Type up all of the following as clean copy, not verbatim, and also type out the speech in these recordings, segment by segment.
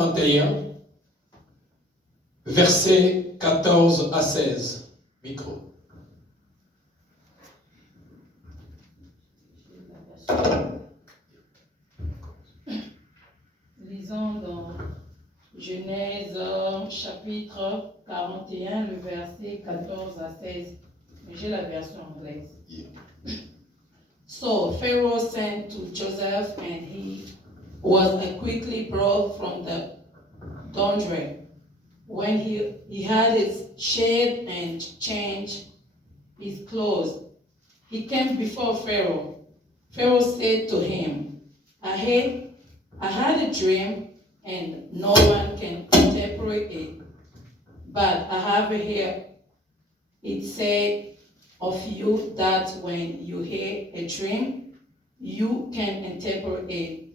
31, versets 14 à 16. Micro. Lisons dans Genèse chapitre 41, le verset 14 à 16. J'ai la version anglaise. Yeah. So Pharaoh sent to Joseph, and he was quickly brought from the dungeon. When he had his shaved and changed his clothes, he came before Pharaoh. Pharaoh said to him, I had a dream, and no one can interpret it. But I have here, it said of you that when you hear a dream, you can interpret it.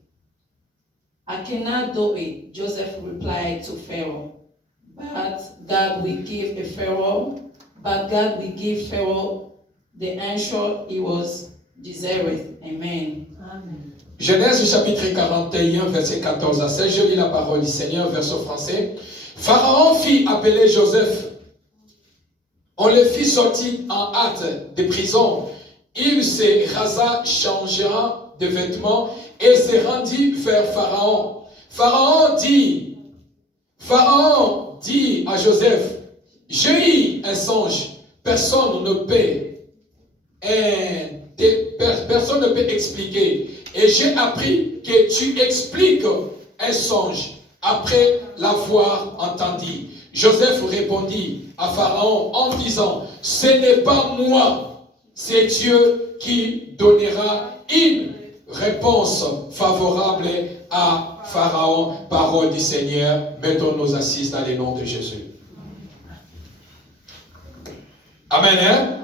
I cannot do it, Joseph replied to Pharaoh. But God will give Pharaoh the answer he was desiring. Amen. Amen. Genèse chapitre 41, verset 14 à 16. Je lis la parole du Seigneur, verset français. Pharaon fit appeler Joseph. On le fit sortir en hâte de prison. Il se rasa, changea de vêtements et se rendit vers Pharaon. Pharaon dit à Joseph, j'ai eu un songe, personne ne peut expliquer. Et j'ai appris que tu expliques un songe après l'avoir entendu. Joseph répondit à Pharaon en disant, ce n'est pas moi, c'est Dieu qui donnera une réponse favorable à Pharaon. Parole du Seigneur, mettons nos assises dans le nom de Jésus. Amen. Hein?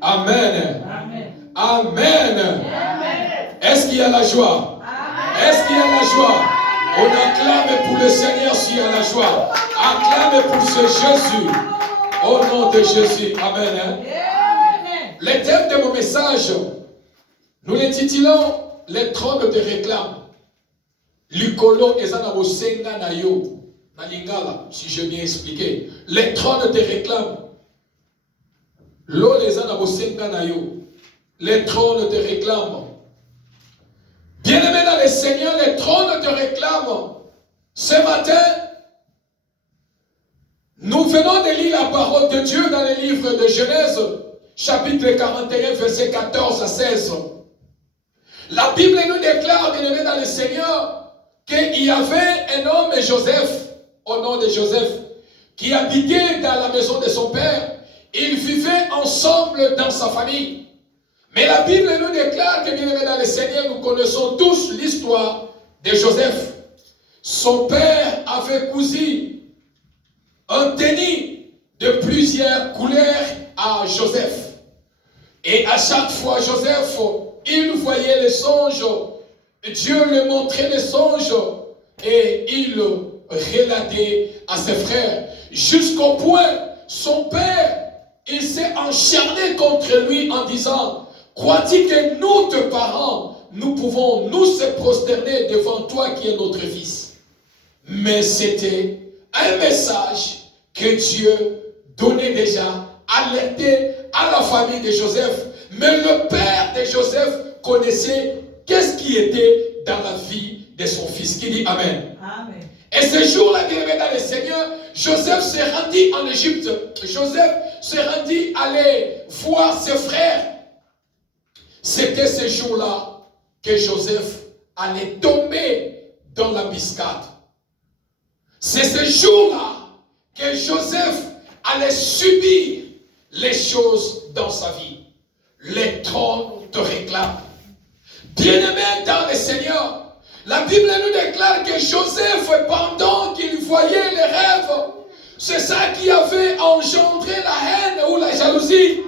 Amen. Amen. Amen. Amen. Est-ce qu'il y a la joie? Amen. Est-ce qu'il y a la joie? On acclame pour le Seigneur s'il y a la joie. Acclame pour ce Jésus. Au nom de Jésus. Amen. Hein? Amen. Le thème de mon message, nous l'intitulons les trônes de réclame. Likolo ezana bosenga na yo. Na lingala, si je bien expliqué. Les trônes de réclame. L'eau ezana bosenga na yo. Les trônes de réclame. Bien-aimés dans le Seigneur, les trônes te réclament. Ce matin, nous venons de lire la parole de Dieu dans le livre de Genèse, chapitre 41, verset 14 à 16. La Bible nous déclare, bien-aimés dans le Seigneur, qu'il y avait un homme, Joseph, au nom de Joseph, qui habitait dans la maison de son père. Ils vivaient ensemble dans sa famille. Mais la Bible nous déclare que, bien-aimés dans le Seigneur, nous connaissons tous l'histoire de Joseph. Son père avait cousu un tennis de plusieurs couleurs à Joseph. Et à chaque fois, Joseph, il voyait les songes. Dieu lui montrait les songes et il relatait à ses frères. Jusqu'au point, son père, il s'est acharné contre lui en disant, crois-tu que nous, tes parents, nous pouvons nous se prosterner devant toi qui est notre fils? Mais c'était un message que Dieu donnait déjà, alerté à la famille de Joseph. Mais le père de Joseph connaissait qu'est-ce qui était dans la vie de son fils. Qui dit Amen. Amen. Et ce jour-là, bien aimé dans le Seigneur, Joseph s'est rendu en Égypte. Joseph s'est rendu aller voir ses frères. C'était ce jour-là que Joseph allait tomber dans l'embuscade. C'est ce jour-là que Joseph allait subir les choses dans sa vie. Les trônes te réclament. Bien-aimé dans le Seigneur, la Bible nous déclare que Joseph, pendant qu'il voyait les rêves, c'est ça qui avait engendré la haine ou la jalousie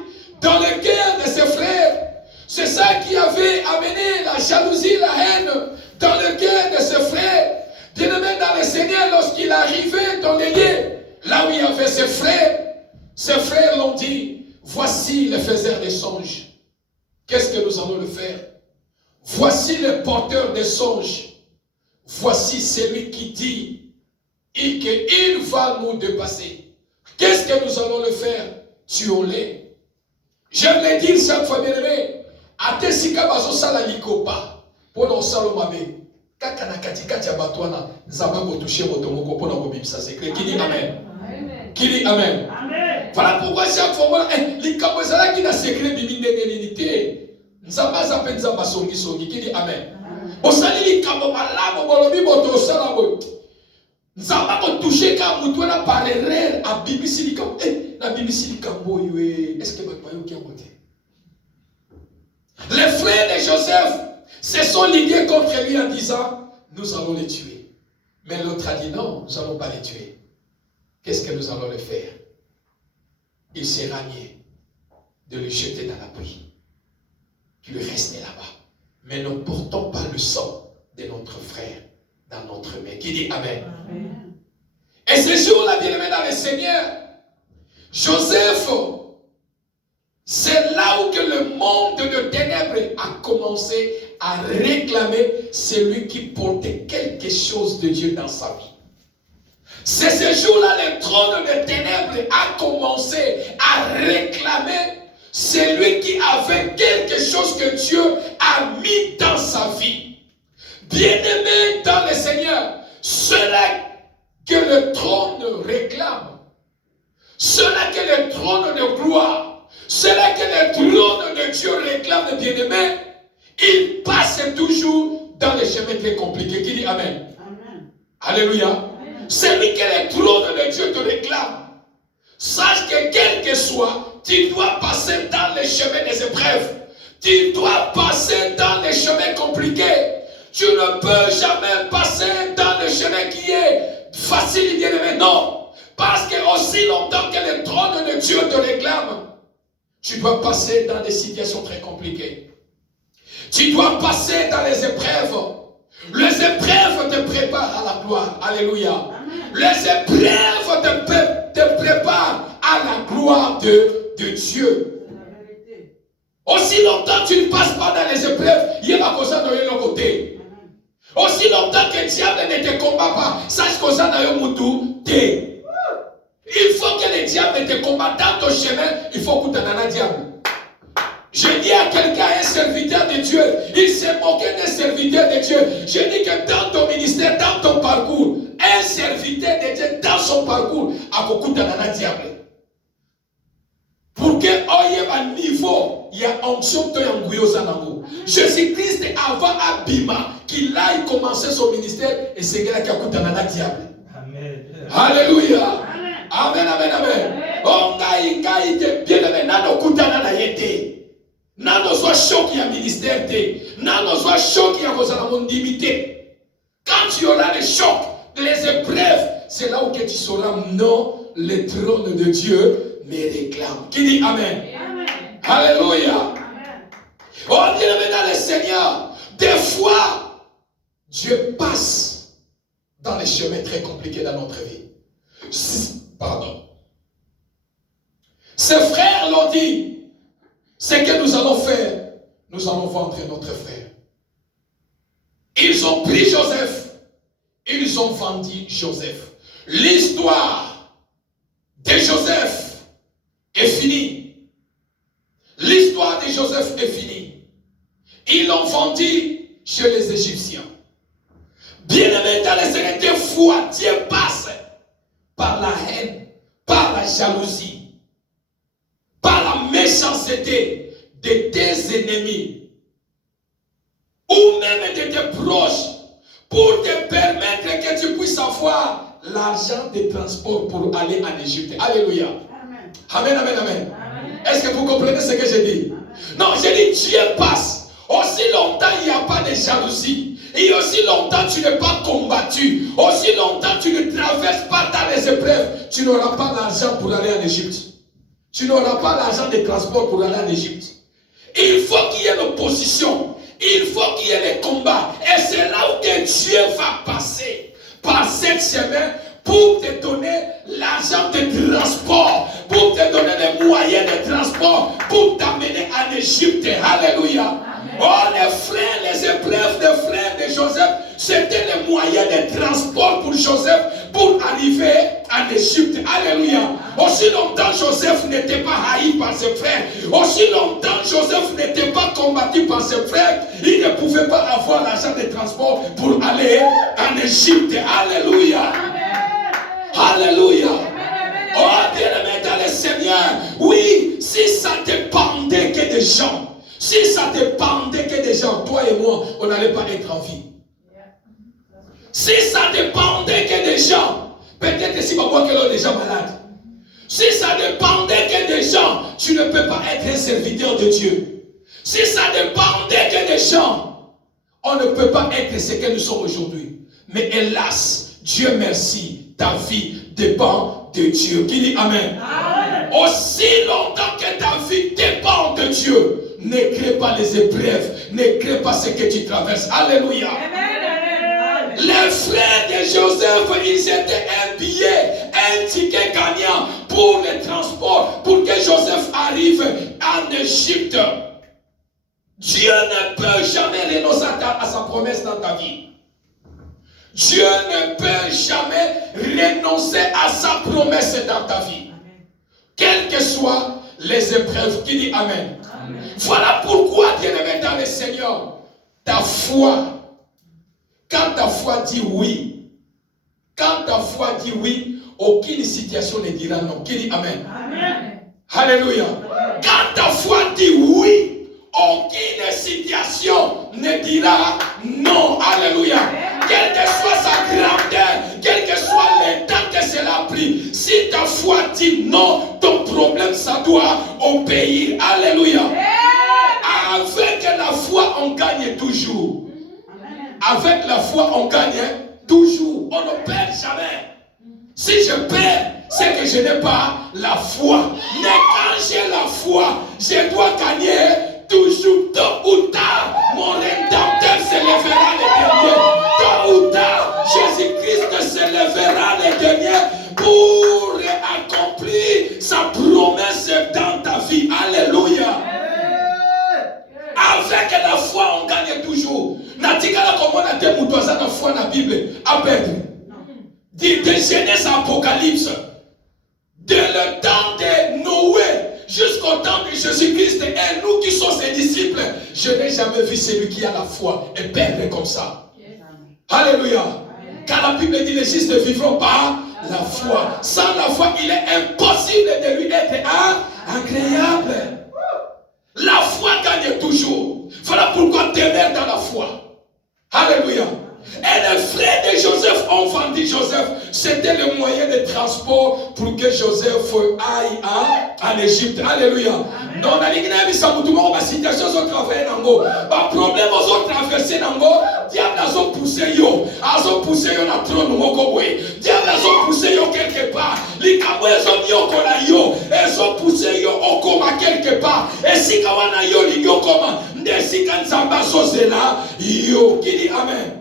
dans le cœur de ses frères. C'est ça qui avait amené la jalousie, la haine dans le cœur de ses frères. Bien-aimé dans le Seigneur, lorsqu'il arrivait dans les lieux, là où il y avait ses frères l'ont dit, voici le faiseur des songes. Qu'est-ce que nous allons le faire? Voici le porteur des songes. Voici celui qui dit et qu'il va nous dépasser. Qu'est-ce que nous allons le faire? Tuons-les. J'aime le dire chaque fois, bien aimé. Atesika bazo sala likopa. Pona osalo mabe. Kaka na katikati ya batwana. Nzamba ko toucher motomoko pona ko bibisa secret. Qui dit amen? Qui dit amen? Voilà pourquoi chaque fois, likambo ezala ki na secret bibi ndenge nini te. Nzamba za pe nzamba songi songi. Qui dit amen? Osali likambo malamu bolobi boto osala bo. Nzamba ko toucher ka mutu na par erreur a bibisi likambo. Na bibisi likambo ywe. Est-ce que bakwa yo ki amote? Les frères de Joseph se sont ligués contre lui en disant, nous allons les tuer. Mais l'autre a dit, non, nous n'allons pas les tuer. Qu'est-ce que nous allons le faire? Il s'est ranié de le jeter dans la pluie, qu'il restait là-bas. Mais ne portons pas le sang de notre frère dans notre main. Qui dit amen? Amen. Et ce jour-là, bien-aimé dans le Seigneur, Joseph, c'est là où que le monde de ténèbres a commencé à réclamer celui qui portait quelque chose de Dieu dans sa vie. C'est ce jour-là, le trône de ténèbres a commencé à réclamer celui qui avait quelque chose que Dieu a mis dans sa vie. Bien-aimé dans le Seigneur, cela que le trône réclame, cela que le trône de gloire, cela que le trône de Dieu réclame, bien-aimé, il passe toujours dans les chemins très compliqués. Qui dit amen? Amen. Alléluia. Amen. Celui que le trône de Dieu te réclame, sache que quel que soit, tu dois passer dans les chemins des épreuves. Tu dois passer dans les chemins compliqués. Tu ne peux jamais passer dans le chemin qui est facile, bien-aimé. Non. Parce que aussi longtemps que le trône de Dieu te réclame, tu dois passer dans des situations très compliquées. Tu dois passer dans les épreuves. Les épreuves te préparent à la gloire. Alléluia. Amen. Les épreuves te préparent à la gloire de Dieu. Aussi longtemps que tu ne passes pas dans les épreuves, il y a la cause de l'autre côté. Aussi longtemps que le diable ne te combat pas, sache que ça n'a pas de il faut que le diable ne te combatte dans ton chemin, il faut que tu aies un diable. Je dis à quelqu'un, un serviteur de Dieu, il s'est moqué d'un serviteur de Dieu. Je dis que dans ton ministère, dans ton parcours, un serviteur de Dieu, dans son parcours, a beaucoup d'un diable. Pour que y ait un niveau, il y a onction de Yanguyo. Jésus-Christ, avant Abima, qu'il aille commencer son ministère, et c'est là qu'il y a beaucoup d'un diable. Amen. Alléluia. Amen, amen, amen. Oh, ngai te bien aimé, nano kutana na yete. Nano soit choc ya ministère te. Nano soit choc ya kozala mondimité. Quand tu auras les chocs, les épreuves, c'est là où que tu sauras non, le trône de Dieu me réclame. Qui dit amen? Amen. Alléluia. Amen. Oh, bien aimé dans le Seigneur, des fois, Dieu passe dans les chemins très compliqués dans notre vie. Pardon. Ses frères l'ont dit, ce que nous allons faire, nous allons vendre notre frère. Ils ont pris Joseph, ils ont vendu Joseph. L'histoire de Joseph est finie. L'histoire de Joseph est finie. Ils l'ont vendu chez les Égyptiens. Bien-aimé dans les Seigneur, des fois, Dieu passe par la haine, par la jalousie, par la méchanceté de tes ennemis, ou même de tes proches, pour te permettre que tu puisses avoir l'argent de transport pour aller en Égypte. Alléluia. Amen. Amen, amen, amen. Amen. Est-ce que vous comprenez ce que je dis? Amen. Non, je dis Dieu passe. Aussi longtemps il n'y a pas de jalousie. Et aussi longtemps tu n'es pas combattu, aussi longtemps tu ne traverses pas dans les épreuves, tu n'auras pas l'argent pour aller en Égypte. Tu n'auras pas l'argent de transport pour aller en Égypte. Il faut qu'il y ait l'opposition, il faut qu'il y ait les combats. Et c'est là où que Dieu va passer par cette chemin pour te donner l'argent de transport, pour te donner les moyens de transport, pour t'amener en Égypte. Alléluia. Oh, les frères, les épreuves des frères de Joseph, c'était les moyens de transport pour Joseph pour arriver en Égypte. Alléluia. Aussi longtemps Joseph n'était pas haï par ses frères, aussi longtemps Joseph n'était pas combattu par ses frères, il ne pouvait pas avoir l'argent de transport pour aller en Égypte. Alléluia. Alléluia. Oh, bien-aimé dans le Seigneur, oui, si ça dépendait que des gens, si ça dépendait que des gens, toi et moi, on n'allait pas être en vie. Si ça dépendait que des gens, peut-être si papa que l'on est déjà malade. Si ça dépendait que des gens, tu ne peux pas être un serviteur de Dieu. Si ça dépendait que des gens, on ne peut pas être ce que nous sommes aujourd'hui. Mais hélas, Dieu merci, ta vie dépend de Dieu. Qui dit Amen? Amen. Aussi longtemps que ta vie dépend de Dieu, ne crée pas les épreuves, ne crée pas ce que tu traverses. Alléluia. Amen. Les frères de Joseph, ils étaient un billet, un ticket gagnant pour le transport, pour que Joseph arrive en Égypte. Dieu ne peut jamais renoncer à sa promesse dans ta vie. Dieu ne peut jamais renoncer à sa promesse dans ta vie. Amen. Quelles que soient les épreuves. Qui dit Amen. Amen. Voilà pourquoi, bien-aimé dans le Seigneur, ta foi, quand ta foi dit oui, aucune situation ne dira non. Qui dit Amen. Amen. Alléluia. Quand ta foi dit oui, aucune situation ne dira non. Alléluia. Quelle que soit sa grandeur, quel que soit le temps que cela a pris, si ta foi dit non, ton problème, ça doit obéir. Alléluia. Avec la foi, on gagne toujours. Avec la foi, on gagne toujours. On ne perd jamais. Si je perds, c'est que je n'ai pas la foi. Mais quand j'ai la foi, je dois gagner toujours. Tôt ou tard, mon rédempteur se lèvera le dernier. Tôt ou tard, Jésus-Christ se lèvera le dernier pour accomplir sa promesse dans ta vie. Alléluia. Avec la foi, on gagne toujours. Natikala comme on a été moutoisa dans la foi dans la Bible. À perdre. De Genèse à Apocalypse. De le temps de Noé jusqu'au temps de Jésus-Christ et nous qui sommes ses disciples, je n'ai jamais vu celui qui a la foi et perdre comme ça. Alléluia. Car la Bible dit les justes ne vivront pas la foi. Sans la foi, il est impossible de lui être agréable. La foi gagne toujours. Voilà pourquoi demeure dans la foi. Alléluia. Et les frères de Joseph ont vendu Joseph. C'était le moyen de transport pour que Joseph aille en Égypte. Alléluia. Non, on a dit que la situation ont travaillé dans le problème ont traversé dans le diable a poussé yo. A poussé yo na trône mokobwe. Diable a poussé yo quelque part. Les kabwe ont yo kona yo. Ils ont poussé yo okoma quelque part. Et si kawana yo li yo koma. Ndesi kanzamba zozela yo. Qui dit Amen.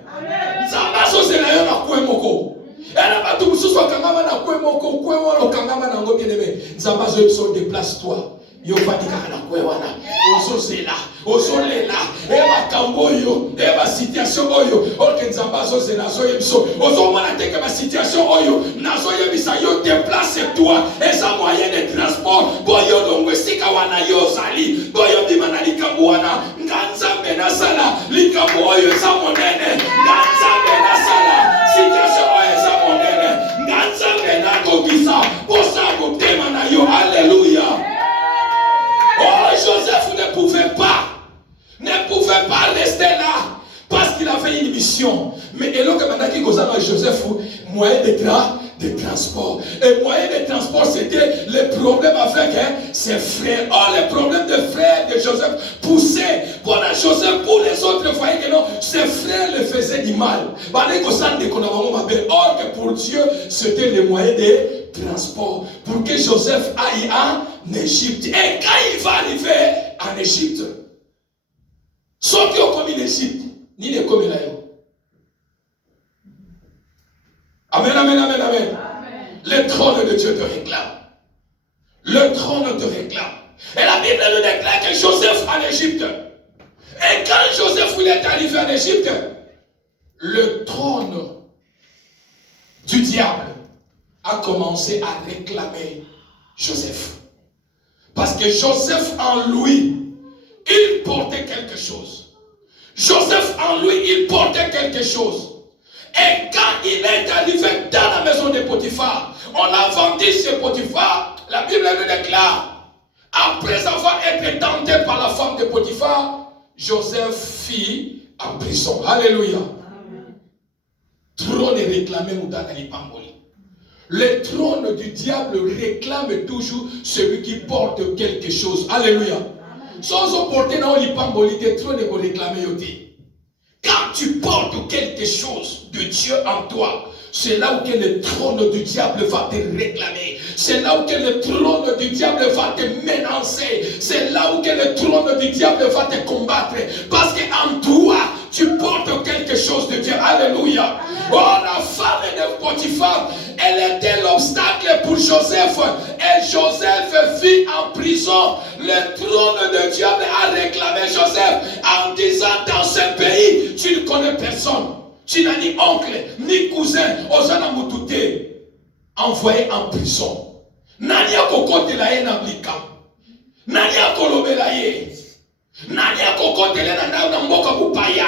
Zamba zozela yo na kwe moko. Et batu mususu akangama na kwe moko kwe wana okangama na ngo bien-aimé. Zamba zo so déplace-toi. Yo fadika na kwe wana. Ozozela, ozolela, eba kambo yo, eba situation oyo. Olke zamba zozela zo yebso. Ozomana teke ba situation oyo. Nazo yebisa yo déplace-toi. Eza moyen de transport. Boyo longwe sika wana yo zali. Boyo bimana likambo wana. Nganzambe na sala. Likambo oyo eza monene. Nganzambe na sala. Situation oyo eza monene. Nganzambe na kokisa. Bosa motema na yo. Alléluia. Oh, Joseph ne pouvait pas rester là parce qu'il avait une mission. Mais et là, maintenant qu'il a Joseph, moyen de transport. Et moyen de transport, c'était le problème avec ses frères. Oh, le problème des frères de Joseph poussait pour Joseph, pour les autres, voyez que non, ses frères le faisaient du mal. Or que pour Dieu, c'était le moyen de transport. Pour que Joseph aille en Égypte. Et quand il va arriver en Égypte, ceux qui ont commis l'Égypte, ni les commis là. Amen, amen, amen, amen. Le trône de Dieu te réclame. Le trône te réclame. Et la Bible nous déclare que Joseph en Égypte. Et quand Joseph est arrivé en Égypte, le trône du diable a commencé à réclamer Joseph. Parce que Joseph en lui, il portait quelque chose. Joseph en lui, il portait quelque chose. Et quand il est arrivé dans la maison de Potiphar, on a vendu chez Potiphar, la Bible nous déclare, après avoir été tenté par la femme de Potiphar, Joseph fit en prison. Alléluia. Trône réclamé Moudana Pamboli. Le trône du diable réclame toujours celui qui porte quelque chose. Alléluia. Sans porter dans l'Ipamboli, le trône est réclamé aussi. Quand tu portes quelque chose de Dieu en toi, c'est là où le trône du diable va te réclamer. C'est là où le trône du diable va te menacer. C'est là où le trône du diable va te combattre. Parce qu'en toi, tu portes quelque chose de Dieu. Alléluia. Oh, la femme de Potiphar, elle était l'obstacle pour Joseph. Et Joseph vit en prison. Le trône de diable a réclamé Joseph en disant, dans ce pays, tu ne connais personne. Tu n'as ni oncle, ni cousin, Osana Moutouté, envoyé en prison. Nani a kokote la ye na blika. Nani a kolobe la ye. Nani a kokote la na mboka bupaya.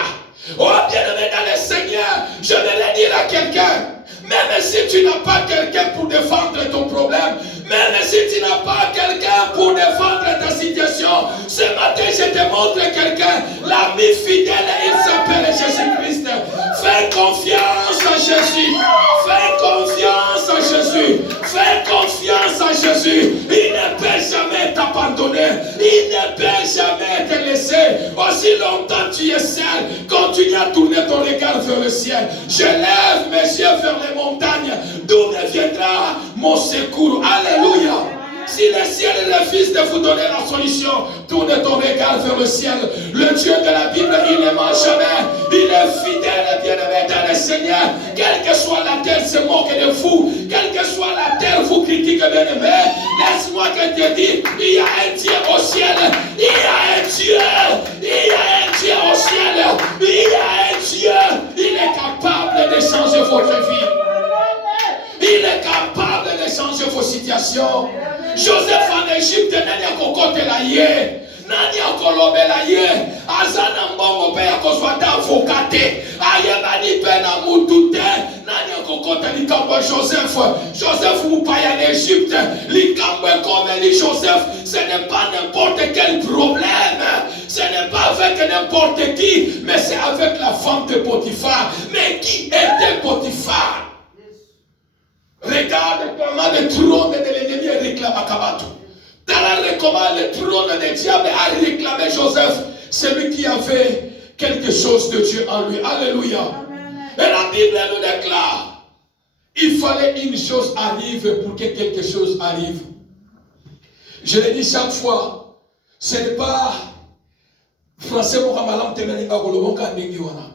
Oh bien-aimé dans le Seigneur, je vais dire à quelqu'un, même si tu n'as pas quelqu'un pour défendre ton problème, même si tu n'as pas quelqu'un pour défendre ta situation, ce matin je te montre quelqu'un, l'ami fidèle, il s'appelle Jésus-Christ. Fais confiance à Jésus. Fais confiance à Jésus. Fais confiance à Jésus. Il ne peut jamais t'abandonner. Il ne peut jamais te laisser. Aussi longtemps tu es seul, continue à tourner ton regard vers le ciel. Je lève mes yeux vers les montagnes, d'où me viendra mon secours. Alléluia. Si le ciel refuse de vous donner la solution, tourne ton regard vers le ciel. Le Dieu de la Bible, il ne ment jamais. Il est fidèle et bien-aimé dans le Seigneur. Quelle que soit la terre se moque de vous. Quelle que soit la terre vous critique, bien-aimé. Laisse-moi que te dise, il y a un Dieu au ciel. Il y a un Dieu. Il y a un Dieu au ciel. Il y a un Dieu. Il est capable de changer votre vie. Il est capable de changer vos situations. Joseph en Égypte, nani akokote la ye, nani akolobe la ye, azana mbongo pe akozwata avokate, ayebani pe na mutute, nani akokota likambo Joseph. Joseph mupaya en Égypte, likambo comme Joseph, ce n'est pas n'importe quel problème, ce n'est pas avec n'importe qui, mais c'est avec la femme de Potiphar. Mais qui était Potiphar? Regarde comment le trône de l'ennemi réclame à Kabatou. Regarde comment le trône du diable a réclamé Joseph, celui qui avait quelque chose de Dieu en lui. Alléluia. Et la Bible nous déclare, il fallait une chose arrive pour que quelque chose arrive. Je le dis chaque fois, ce n'est pas français Mohamed Temeninga Golobonka Nengiwana.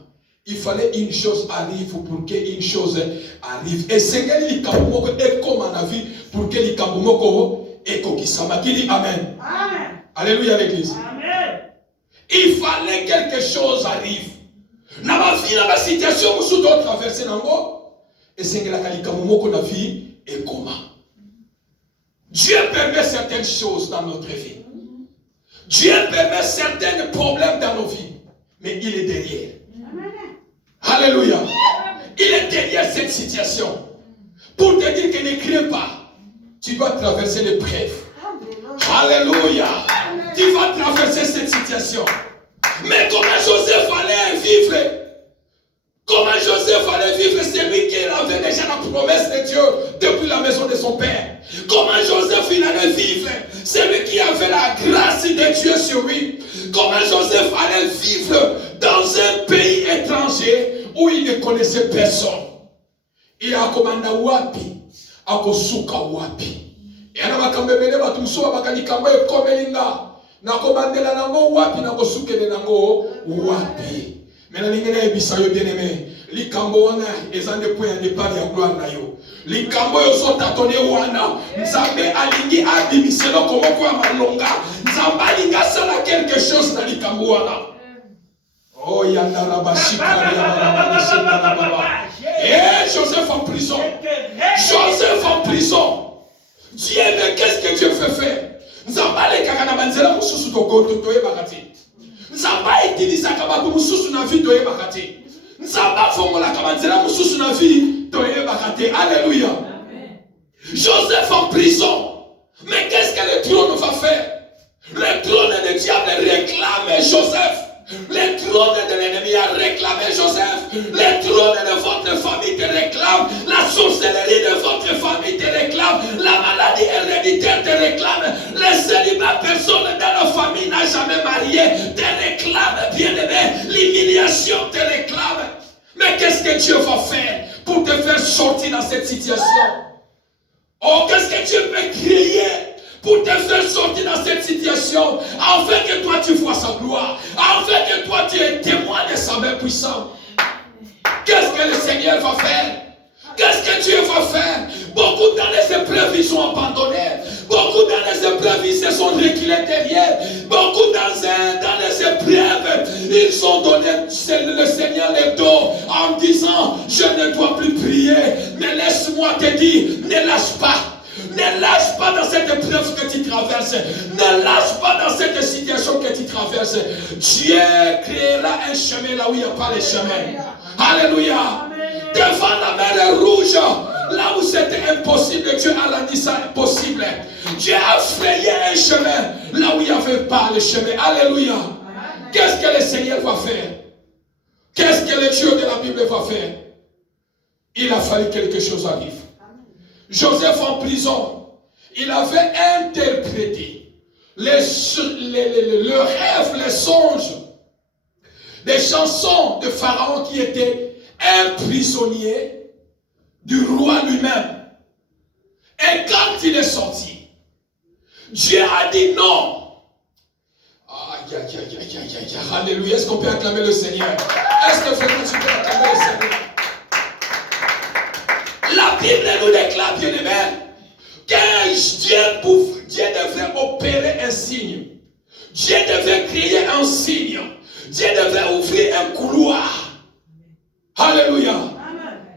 Il fallait une chose arrive pour qu'une chose arrive. Et c'est que l'Ikamumoko est comme un avis pour que l'Ikamumoko est kokisama. Qui dit Amen. Amen. Alléluia l'église. Amen. Il fallait quelque chose arrive. Dans ma vie, dans ma situation, où je dois traverser nango, et c'est que l'Ikamumoko na vie est comment. Dieu permet certaines choses dans notre vie. Dieu permet certains problèmes dans nos vies. Mais il est derrière. Alléluia. Il est derrière cette situation. Pour te dire que ne crains pas. Tu dois traverser l'épreuve. Alléluia. Tu vas traverser cette situation. Mais comment Joseph allait vivre? Comment Joseph allait vivre? C'est lui qui avait déjà la promesse de Dieu depuis la maison de son père. Comment Joseph il allait vivre? C'est lui qui avait la grâce de Dieu sur lui. Comment Joseph allait vivre dans un pays étranger où il ne connaissait personne? Il a commandé wapi, a kosuka wapi. Et on a commandé watu msoa bakani kambo ekomelinga. Na commandé la nango wapi na kosuke de nango wapi. Mais la lingene ebisayo bien-aimé. Likambo wana ezande point ya départ ya gloire na yo. Likambo yo so tatone wana. Nzambe alingi adimiselo komoko ya malonga. Nzambe alinga sala quelque chose na likambo wana. Oh yanda rabashika ya baba. Et Joseph en prison. Joseph en prison. Dieu, mais qu'est-ce que Dieu fait faire? Nzamba le kakana banzela mususu togoto toye bakati. Nzamba itilisa kabatu mususu na vie toye bakati. Nzamba fongola kabanzela mususu na vie toye bakati. Alléluia. Joseph en prison. Mais qu'est-ce que le trône va faire? Le trône de diable réclame Joseph. Le trône de l'ennemi a réclamé Joseph. Le trône de votre famille te réclame. La sorcellerie de votre famille te réclame. La maladie héréditaire te réclame. Le célibat, personne dans la famille n'a jamais marié, te réclame, bien-aimé. L'humiliation te réclame. Mais qu'est-ce que Dieu va faire pour te faire sortir dans cette situation? Oh, qu'est-ce que Dieu peut créer pour te faire sortir dans cette situation, afin que toi tu vois sa gloire, afin que toi tu es témoin de sa main puissante? Qu'est-ce que le Seigneur va faire? Qu'est-ce que Dieu va faire? Beaucoup dans les épreuves ils sont abandonnés, beaucoup dans les épreuves ils se sont reculés derrière, beaucoup dans les épreuves ils ont donné le Seigneur le dos en disant je ne dois plus prier, mais laisse-moi te dire, ne lâche pas. Ne lâche pas dans cette épreuve que tu traverses. Ne lâche pas dans cette situation que tu traverses. Dieu créera un chemin là où il n'y a pas de chemin. Alléluia. Devant la mer rouge, là où c'était impossible, Dieu a rendu ça possible. Dieu a frayé un chemin là où il n'y avait pas le chemin. Alléluia. Qu'est-ce que le Seigneur va faire? Qu'est-ce que le Dieu de la Bible va faire? Il a fallu que quelque chose arrive. Joseph en prison, il avait interprété le rêve, les songes, des chansons de Pharaon qui était un prisonnier du roi lui-même. Et quand il est sorti, Dieu a dit non. Alléluia. Est-ce qu'on peut acclamer le Seigneur? Est-ce que vraiment tu peux acclamer le Seigneur? La Bible nous déclare, bien-aimé, que Dieu devait opérer un signe. Dieu devait créer un signe. Dieu devait ouvrir un couloir. Alléluia. Amen.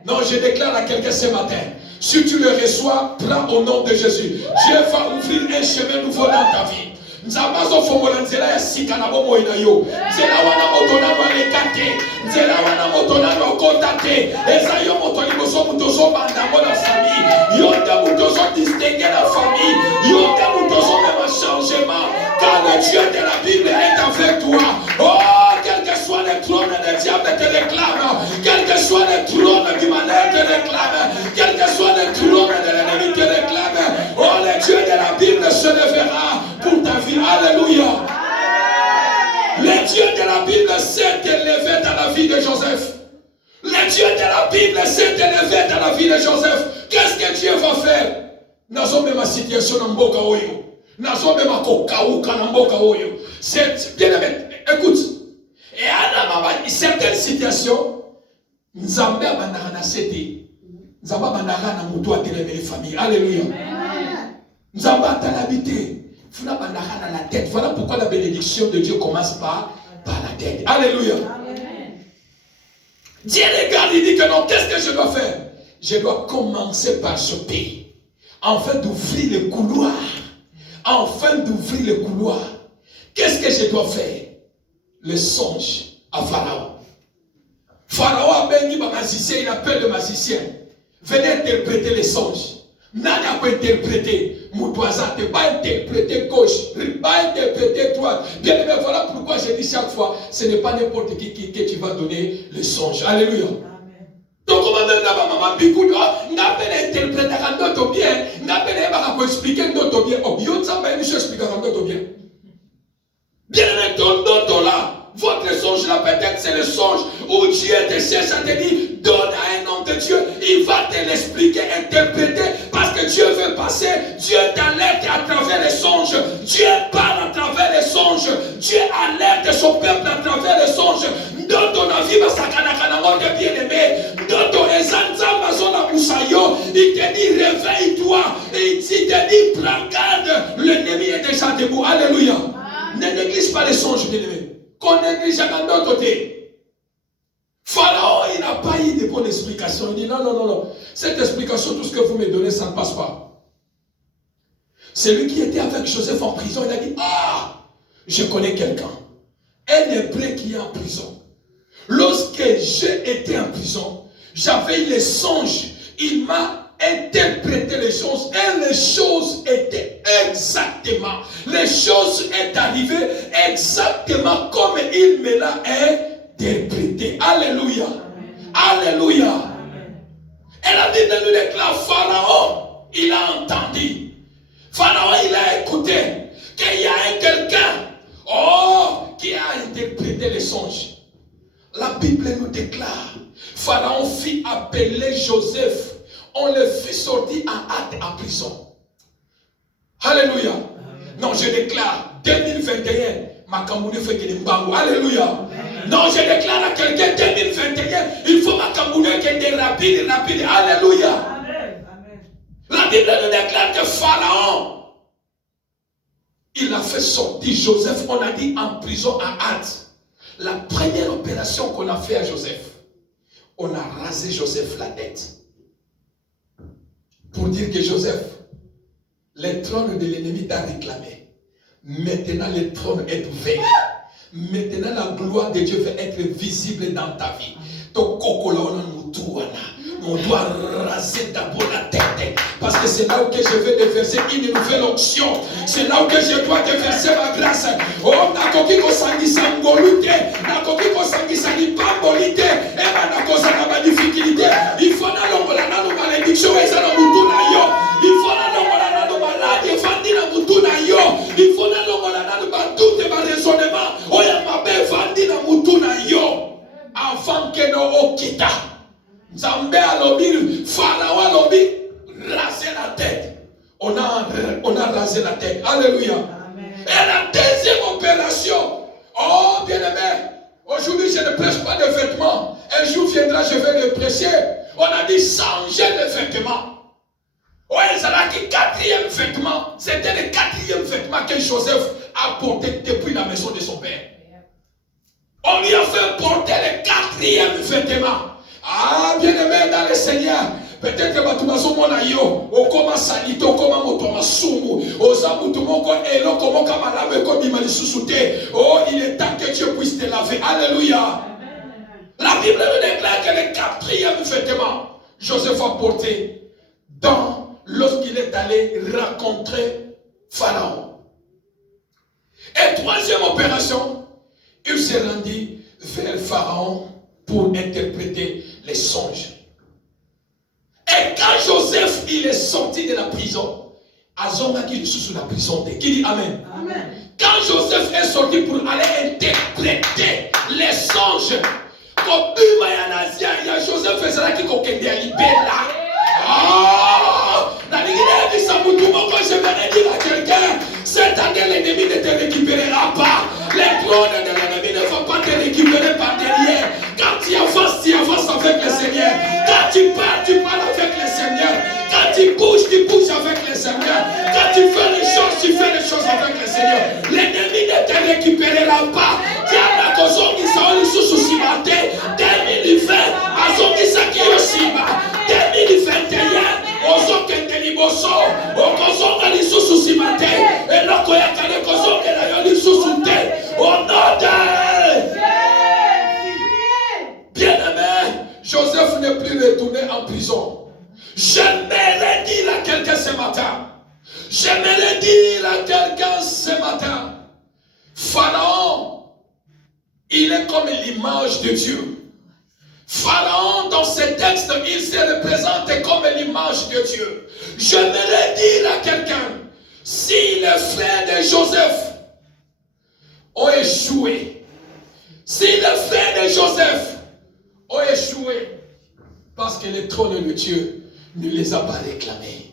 Non, je déclare à quelqu'un ce matin, si tu le reçois, prends au nom de Jésus. Dieu va ouvrir un chemin nouveau dans ta vie. Nzambazo fongola nzela ya sika na bomo ina yo. Nzela wana motona balekate. Nzela wana motona bakotate. Eza yo motoni boso mutozo banda na famille. Yo ta mutozo distinguer la famille. Yo ta mutozo même changement. Car le Dieu de la Bible est avec toi. Oh, quel que soit le trône de diable te réclame. Quel que soit le trône du malheur te réclame. Quel que soit le trône de l'ennemi te réclame. Oh, le Dieu de la Bible se lèvera pour ta vie. Alléluia. Le Dieu de la Bible s'est élevé dans la vie de Joseph. Le Dieu de la Bible s'est élevé dans la vie de Joseph. Qu'est-ce que Dieu va faire? Nazo même ma situation dans mboka oyo. Nazo même ma kokauka dans mboka oyo. C'est bien aimé. Écoute. Et à certaines situations, Nzambe abandaka na sete. Nzambe abandaka na mutu atelemeli famille. Alléluia. Nzambe atalabité. La tête. Voilà pourquoi la bénédiction de Dieu commence par la tête. Alléluia. Amen. Dieu regarde, il dit que non, qu'est-ce que je dois faire? Je dois commencer par ce pays. Afin d'ouvrir le couloir. Afin d'ouvrir le couloir. Qu'est-ce que je dois faire? Le songe à Pharaon. Pharaon a béni ma magicien, il appelle le magicien. Venez interpréter les songes. Nani a pas interprété. Moutouaza, tu pas interpréter gauche, pas interpréter droite. Bien aimé, voilà pourquoi je dis chaque fois, ce n'est pas n'importe qui que tu vas donner le songe. Alléluia. Amen. Donc, on va dire à maman, bikoud, n'a pas interprété à notre bien, n'a pas expliquer notre bien. Oh, yon ça va nous expliquer à notre bien. Bien aimé, ton là. Votre songe là peut-être c'est le songe où Dieu te cherche à te dire donne à un homme de Dieu, il va te l'expliquer, interpréter parce que Dieu veut passer, Dieu t'alerte à travers les songes, Dieu parle à travers les songes, Dieu alerte son peuple à travers les songes. Dans ton avis, de bien-aimé, dans ton ezanzamba zona musayo, il te dit réveille-toi et il te dit prends garde, l'ennemi est déjà debout. Alléluia. Ne néglige pas les songes, bien-aimé. Qu'on néglige à notre côté. Pharaon, il a n'a pas eu de bonne explication. Il dit non, non, non, non. Cette explication, tout ce que vous me donnez, ça ne passe pas. Celui qui était avec Joseph en prison, il a dit, ah, je connais quelqu'un. Un Hébreu qui est en prison. Lorsque j'ai été en prison, j'avais les songes. Il m'a interprété les choses et les choses étaient exactement. Les choses sont arrivées exactement comme il me l'a interprété. Alléluia. Alléluia. Et la Bible nous déclare, Pharaon, il a entendu. Pharaon, il a écouté qu'il y a quelqu'un qui a interprété les songes. La Bible nous déclare, Pharaon fit appeler Joseph. On le fit sortir en hâte en prison. Alléluia. Non, je déclare 2021, Makamboune fait qu'il est bango. Alléluia. Non, je déclare à quelqu'un 2021, il faut Makamboune qu'il est rapide. Alléluia. La Bible nous déclare que Pharaon, il a fait sortir Joseph, on a dit en prison en hâte. La première opération qu'on a fait à Joseph, on a rasé Joseph la tête. Pour dire que Joseph, le trône de l'ennemi t'a réclamé. Maintenant le trône est ouvert. Maintenant la gloire de Dieu va être visible dans ta vie. On doit raser d'abord la tête. Parce que c'est là où que je vais déverser une nouvelle onction. C'est là où que je dois déverser ma grâce. Oh, nakoki kosangisa ngolute, nakoki kosangisa lipambolite, et nakosa na ma difficulté. Il faut na longola na no malédiction et ça na mutu na yo. Il faut na longola na no maladie, fandi na mutu na yo. Il faut na longola na no doute ma raisonnement. Oh ya mabe fandi na mutu na yo. Avant que no okita. Zambé alobi, Pharaon alobi, raser la tête. On a rasé la tête. Alléluia. Amen. Et la deuxième opération. Oh, bien-aimé. Aujourd'hui, je ne prêche pas de vêtements. Un jour viendra, je vais le prêcher. On a dit changer de vêtements. Oui, c'est là que quatrième vêtement. C'était le quatrième vêtement que Joseph a porté depuis la maison de son père. On lui a fait porter le quatrième vêtement. Ah, bien-aimé dans le Seigneur. Peut-être que Batumazo Monayo, Okoma Sanito, Okoma Motoma Sumu, Ozamutumoko Elo, Komoka Malabe, Komimali Susute. Oh, il est temps que Dieu puisse te laver. Alléluia. La Bible nous déclare que le quatrième vêtement, Joseph a porté lorsqu'il est allé rencontrer Pharaon. Et troisième opération, il s'est rendu vers Pharaon pour interpréter les songes. Et quand Joseph il est sorti de la prison, Azonga qui est sous la prison, qui dit Amen. Amen. Quand Joseph est sorti pour aller interpréter les songes, comme il y a Joseph qui est libéré. Je vais dire à quelqu'un, cette année l'ennemi ne te récupérera pas. Les trônes de l'ennemi ne vont pas te récupérer par derrière. Quand tu avances avec le Seigneur. Quand tu parles avec le Seigneur. Quand tu bouges avec le Seigneur. Quand tu fais les choses avec le Seigneur. L'ennemi ne te récupérera pas. Diana kozongisa olisusu simate 2020 azongisa kiyo simba 2021 ozokende liboso okozonga lisusu simate eloko ya kale kozongela yo lisusu te au nom de bien-aimé. Joseph n'est plus retourné en prison. J'aimerais dire à quelqu'un ce matin, Pharaon, il est comme l'image de Dieu. Pharaon, dans ce texte, il se représente comme l'image de Dieu. J'aimerais dire à quelqu'un, si les frères de Joseph ont échoué, si les frères de Joseph ont échoué, parce que le trône de Dieu ne les a pas réclamés.